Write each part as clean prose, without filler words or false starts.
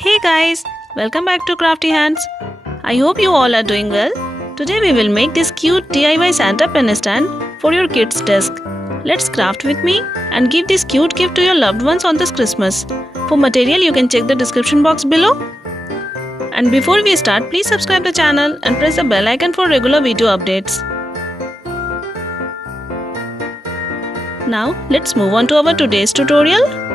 Hey guys, welcome back to Crafty Hands. I hope you all are doing well. Today we will make this cute DIY Santa pen stand for your kids' desk. Let's craft with me and give this cute gift to your loved ones on this Christmas. For material you can check the description box below. And before we start, please subscribe the channel and press the bell icon for regular video updates. Now let's move on to our today's tutorial.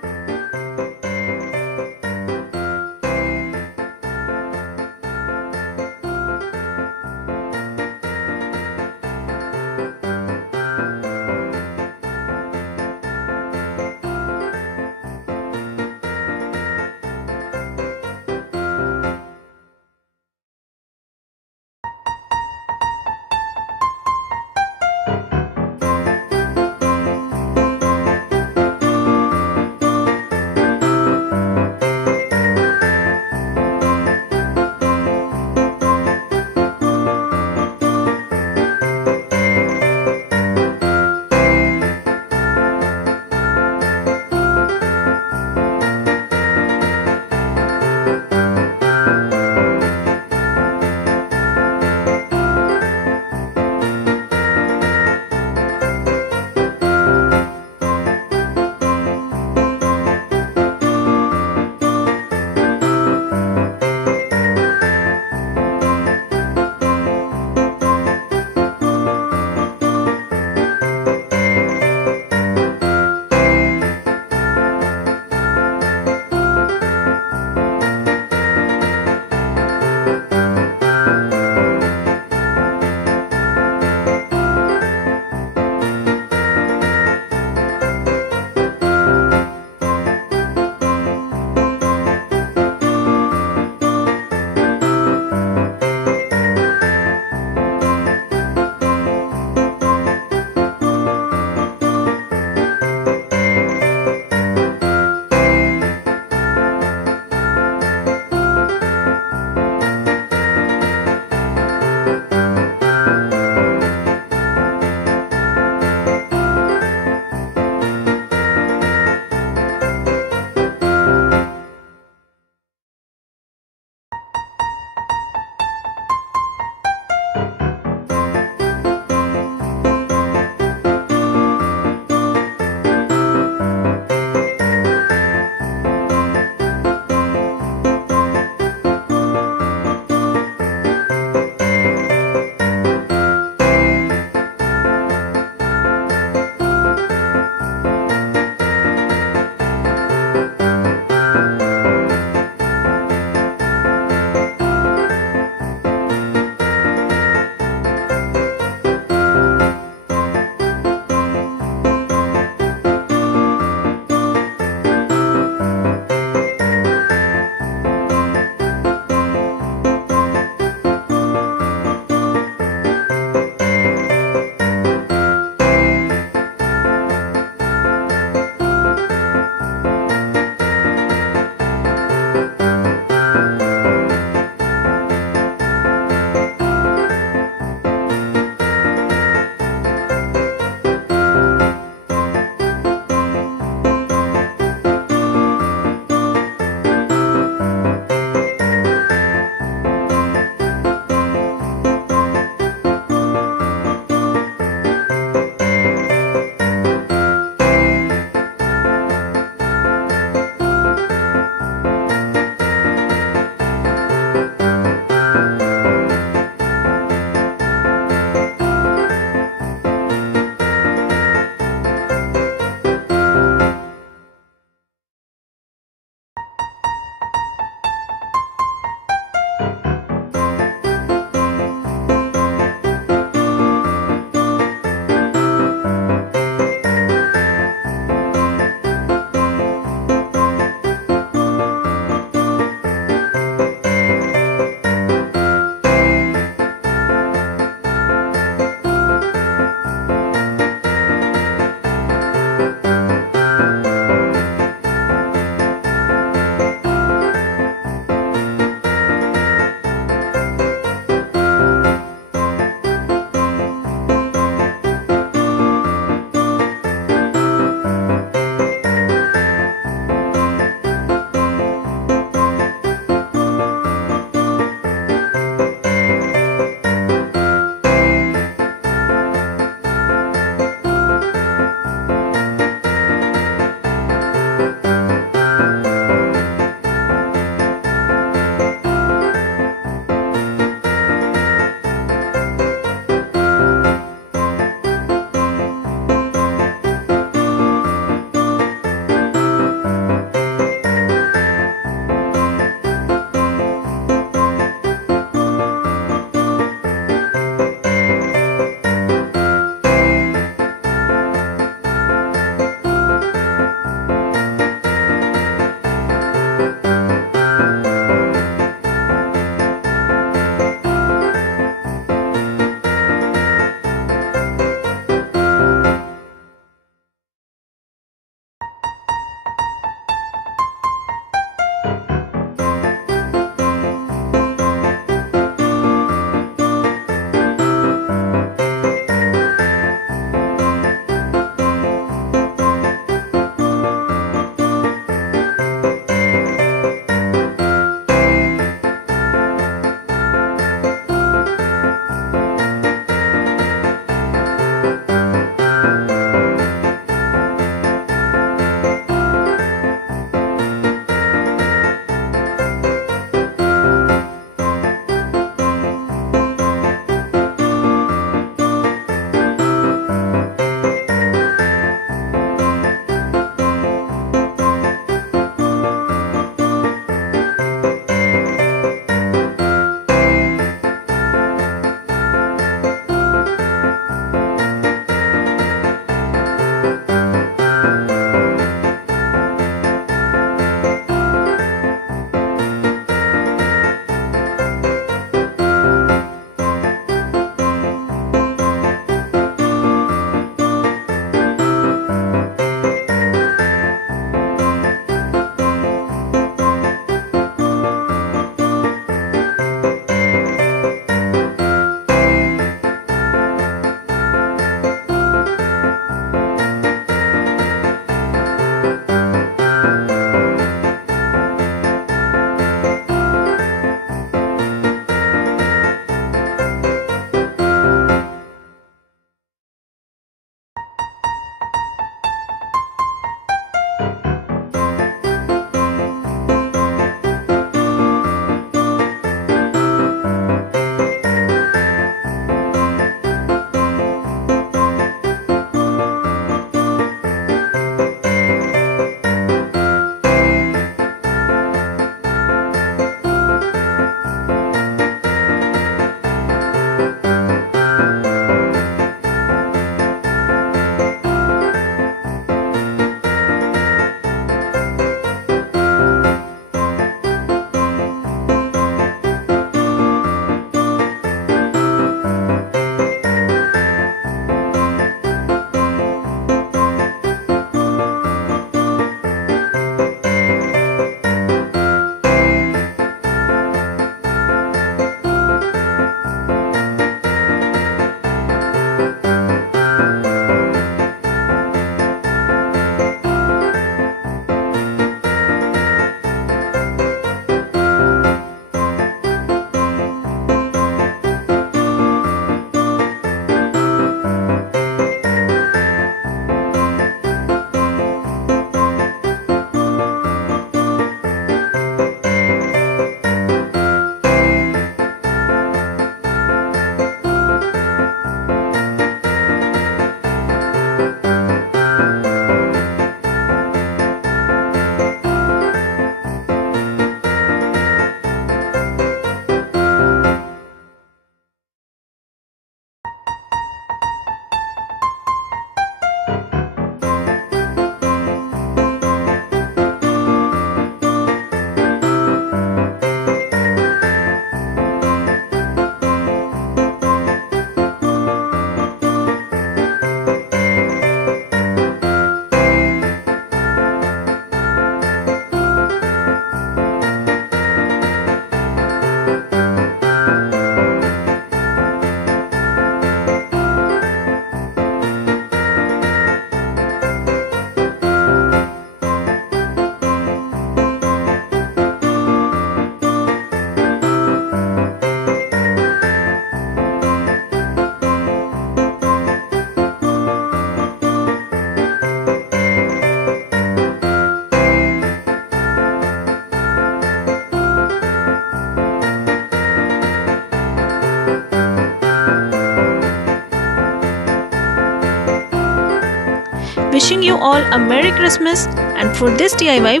Wishing you all a Merry Christmas, and for this DIY,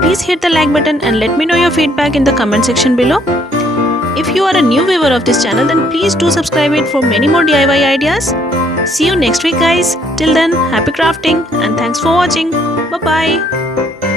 please hit the like button and let me know your feedback in the comment section below. If you are a new viewer of this channel, then please do subscribe it for many more DIY ideas. See you next week guys. Till then, happy crafting and thanks for watching. Bye bye.